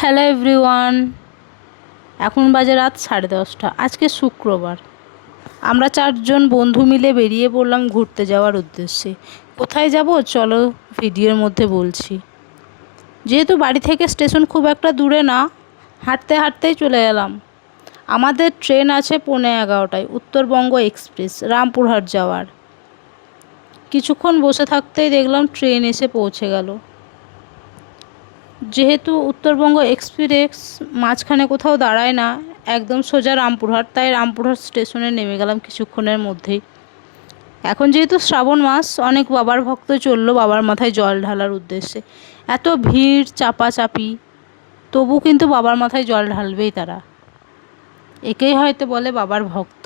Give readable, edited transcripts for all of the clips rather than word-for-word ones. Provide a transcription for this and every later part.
Hello everyone, এখন বাজে রাত 10:30। আজকে শুক্রবার। আমরা 4জন বন্ধু মিলে বেরিয়ে পড়লাম ঘুরতে যাওয়ার উদ্দেশ্যে। কোথায় যাব চলো ভিডিওর মধ্যে বলছি। যেহেতু বাড়ি থেকে স্টেশন খুব একটা দূরে না, হাঁটতে হাঁটতেই চলে এলাম। আমাদের ট্রেন আছে 11:15টায়, উত্তরবঙ্গ এক্সপ্রেস রামপুরহাট যাওয়ার। কিছুক্ষণ বসে থাকতেই দেখলাম ট্রেন এসে পৌঁছে গেল। যেহেতু উত্তরবঙ্গ এক্সপ্রেস মাঝখানে কোথাও দাঁড়ায় না, একদম সোজা রামপুরহাট, তাই রামপুরহাট স্টেশনে নেমে গেলাম কিছুক্ষণের মধ্যেই। এখন যেহেতু শ্রাবণ মাস, অনেক বাবার ভক্ত চললো বাবার মাথায় জল ঢালার উদ্দেশ্যে। এত ভিড় চাপাচাপি, তবু কিন্তু বাবার মাথায় জল ঢালবেই তারা। একেই হয়তো বলে বাবার ভক্ত।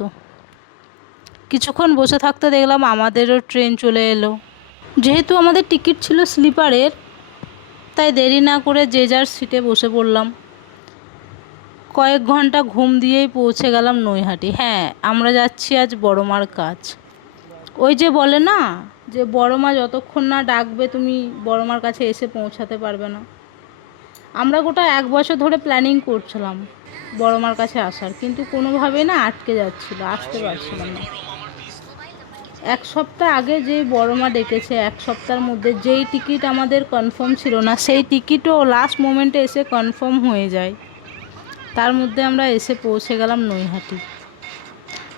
কিছুক্ষণ বসে থাকতে দেখলাম আমাদেরও ট্রেন চলে এলো। যেহেতু আমাদের টিকিট ছিল স্লিপারের, তাই দেরি না করে যে যার সিটে বসে পড়লাম। কয়েক ঘন্টা ঘুম দিয়েই পৌঁছে গেলাম নৈহাটি। হ্যাঁ, আমরা যাচ্ছি আজ বড়মার কাজ। ওই যে বলে না যে বড়মা যতক্ষণ না ডাকবে তুমি বড়মার কাছে এসে পৌঁছাতে পারবে না। আমরা গোটা 1 বছর ধরে প্ল্যানিং করছিলাম বড়মার কাছে আসার, কিন্তু কোনোভাবেই না আটকে যাচ্ছিল, আসতে পারছিলাম না। 1 সপ্তাহ আগে যেই বড়মা ডেকেছে, 1 সপ্তাহের মধ্যে যেই টিকিট আমাদের কনফার্ম ছিল না, সেই টিকিটও লাস্ট মোমেন্টে এসে কনফার্ম হয়ে যায়। তার মধ্যে আমরা এসে পৌঁছে গেলাম নৈহাটি।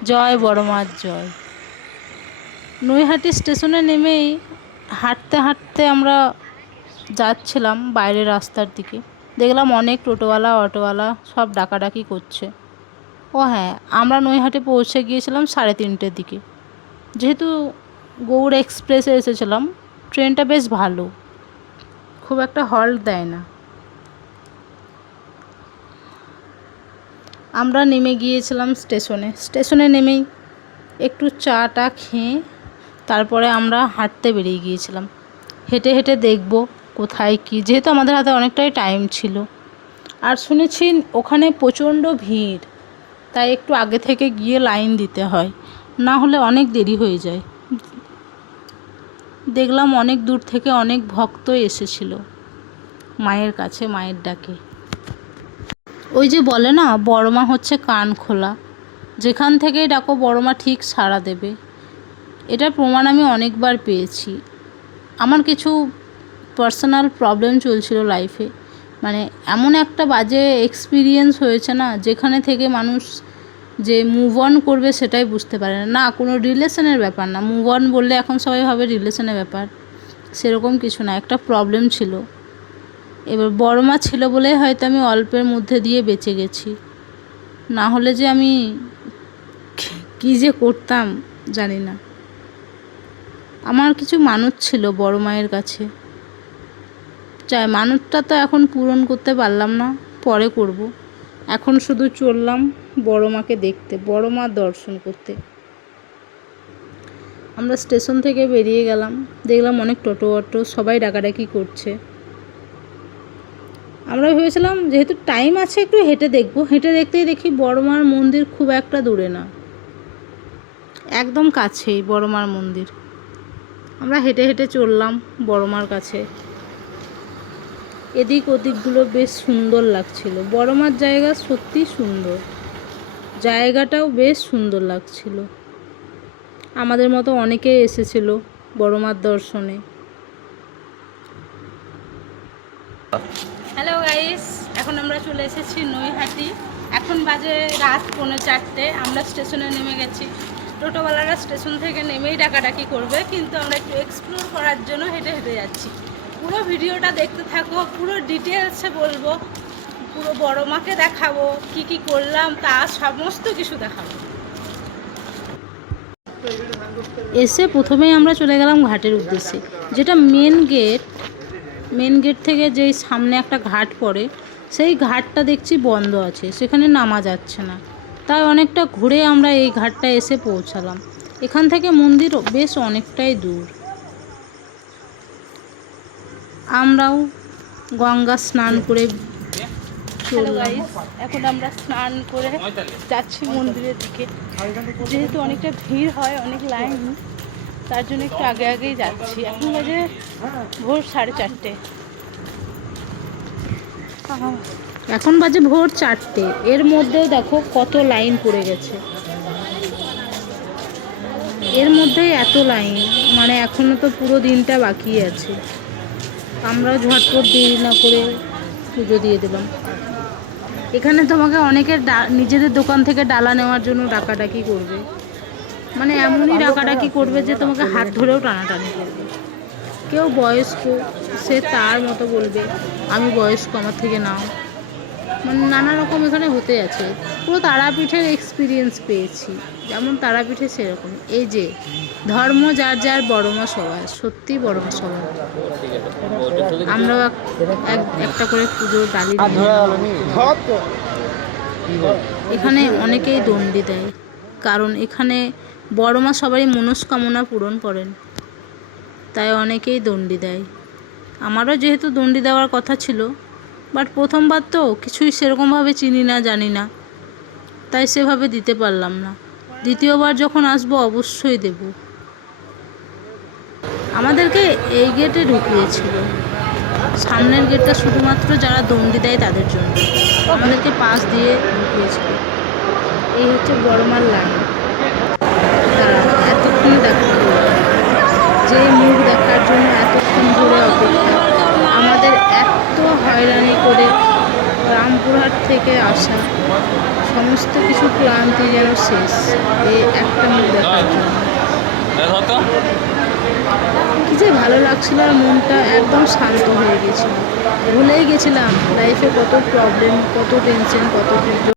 জয় বড়মার জয়। নৈহাটি স্টেশনে নেমেই হাঁটতে হাঁটতে আমরা যাচ্ছিলাম বাইরের রাস্তার দিকে। দেখলাম অনেক টোটোওয়ালা অটোওয়ালা সব ডাকাডাকি করছে। ও হ্যাঁ, আমরা নৈহাটি পৌঁছে গিয়েছিলাম 3:30টার দিকে। যেহেতু গৌড় এক্সপ্রেসে এসেছিলাম, ট্রেনটা বেশ ভালো, খুব একটা হল্ট দেয় না। আমরা নেমে গিয়েছিলাম স্টেশনে নেমেই একটু চা খেয়ে তারপরে আমরা হাঁটতে বেরিয়ে গিয়েছিলাম। হেঁটে হেঁটে দেখব কোথায় কি, যেহেতু আমাদের হাতে অনেকটাই টাইম ছিল। আর শুনেছি ওখানে প্রচণ্ড ভিড়, তাই একটু আগে থেকে গিয়ে লাইন দিতে হয়, না হলে অনেক দেরি হয়ে যায়। দেখলাম অনেক দূর থেকে অনেক ভক্ত এসেছিল মায়ের কাছে, মায়ের ডাকে। ওই যে বলে না বড়মা হচ্ছে কান খোলা, যেখান থেকেই ডাকো বড়মা ঠিক সাড়া দেবে। এটার প্রমাণ আমি অনেকবার পেয়েছি। আমার কিছু পার্সোনাল প্রবলেম চলছিল লাইফে, মানে এমন একটা বাজে এক্সপিরিয়েন্স হয়েছে না, যেখানে থেকে মানুষ যে মুভ অন করবে সেটাই বুঝতে পারে না। না, কোনো রিলেশনের ব্যাপার না, মুভ অন বললে এখন সবাই ভাবে রিলেশনের ব্যাপার, সেরকম কিছু না, একটা প্রবলেম ছিল। এবার বড়মা ছিল বলে হয়তো আমি অল্পের মধ্যে দিয়ে বেঁচে গেছি, না হলে যে আমি কী যে করতাম জানি না। আমার কিছু মানত ছিল বড় মায়ের কাছে, চাই মানতটা তো এখন পূরণ করতে পারলাম না, পরে করব। এখন শুধু চললাম বড় মাকে দেখতে, বড় মার দর্শন করতে। আমরা স্টেশন থেকে বেরিয়ে গেলাম, দেখলাম অনেক টোটো অটো সবাই ডাকাডাকি করছে। আমরা ভেবেছিলাম যেহেতু টাইম আছে একটু হেঁটে দেখব, হেঁটে দেখতেই দেখি বড় মার মন্দির খুব একটা দূরে না, একদম কাছেই বড় মার মন্দির। আমরা হেঁটে হেঁটে চললাম বড় মার কাছে। এদিক ওদিকগুলো বেশ সুন্দর লাগছিল। বড় মার জায়গা সত্যি সুন্দর, জায়গাটাও বেশ সুন্দর লাগছিল। আমাদের মতো অনেকে এসেছিল বড় মার দর্শনে। হ্যালো গাইস, এখন আমরা চলে এসেছি নৈহাটি। এখন বাজে রাত 3:45। আমরা স্টেশনে নেমে গেছি। টোটোওয়ালারা স্টেশন থেকে নেমেই ডাকাডাকি করবে, কিন্তু আমরা একটু এক্সপ্লোর করার জন্য হেঁটে হেঁটে যাচ্ছি। পুরো ভিডিওটা দেখতে থাকো, পুরো ডিটেলসে বলবো, পুরো বড় মাকে দেখাবো, কি কি করলাম তা সমস্ত কিছু দেখাবো। এসে প্রথমেই আমরা চলে গেলাম ঘাটের উদ্দেশ্যে, যেটা মেন গেট থেকে যেই সামনে একটা ঘাট পড়ে, সেই ঘাটটা দেখছি বন্ধ আছে, সেখানে নামা যাচ্ছে না। তাই অনেকটা ঘুরে আমরা এই ঘাটটা এসে পৌঁছালাম। এখান থেকে মন্দির বেশ অনেকটাই দূর। আমরাও গঙ্গা স্নান করে চললাম। এখন আমরা স্নান করে যাচ্ছি মন্দিরের দিকে। যেহেতু অনেকটা ভিড় হয়, অনেক লাইন, তার জন্য একটু আগে আগেই যাচ্ছি। এখন বাজে ভোর 4:30। এখন বাজে ভোর 4টে, এর মধ্যেও দেখো কত লাইন পড়ে গেছে। এর মধ্যেই এত লাইন, মানে এখনও তো পুরো দিনটা বাকি আছে। আমরাও ঝটপট দেরি না করে পুজো দিয়ে দিলাম। এখানে তোমাকে অনেকে নিজেদের দোকান থেকে ডালা নেওয়ার জন্য ডাকাডাকি করবে, মানে এমনই ডাকাডাকি করবে যে তোমাকে হাত ধরেও টানাটানি করবে। কেউ বয়স্ক, সে তার মতো বলবে আমি বয়স্ক, আমার থেকে নাও। মানে নানা রকম এখানে হতে আছে। পুরো তারাপীঠের এক্সপিরিয়েন্স পেয়েছি, যেমন তারাপীঠে সেরকম। এই যে ধর্ম যার যার, বড়মা সবাই, সত্যি বড়মা সবাই। আমরাও একটা করে পুজোর ডালি নিয়ে এখানে অনেকেই দণ্ডি দেয়, কারণ এখানে বড়মা সবারই মনস্কামনা পূরণ করেন, তাই অনেকেই দণ্ডি দেয়। আমারও যেহেতু দণ্ডি দেওয়ার কথা ছিল, বাট প্রথমবার তো কিছুই সেরকমভাবে চিনি না, জানি না, তাই সেভাবে দিতে পারলাম না। দ্বিতীয়বার যখন আসবো অবশ্যই দেব। আমাদেরকে এই গেটে ঢুকিয়েছিল, সামনের গেটটা শুধুমাত্র যারা দণ্ডি দেয় তাদের জন্য, আমাদেরকে পাশ দিয়ে ঢুকিয়েছিল। এই হচ্ছে বড়মার লাইন। এতক্ষণ দেখা, যে মুখ দেখার জন্য এতক্ষণ ধরে অপেক্ষা, আমাদের এত হয়রানি করে রামপুরহাট থেকে আসা, সমস্ত কিছু ক্লান্তি যেন শেষ এই একটা মুখ দেখার জন্য। কি যে ভালো লাগছিল, আর মনটা একদম শান্ত হয়ে গেছিল। ভুলেই গেছিলাম লাইফে কত প্রবলেম, কত টেনশন, কত কিছু।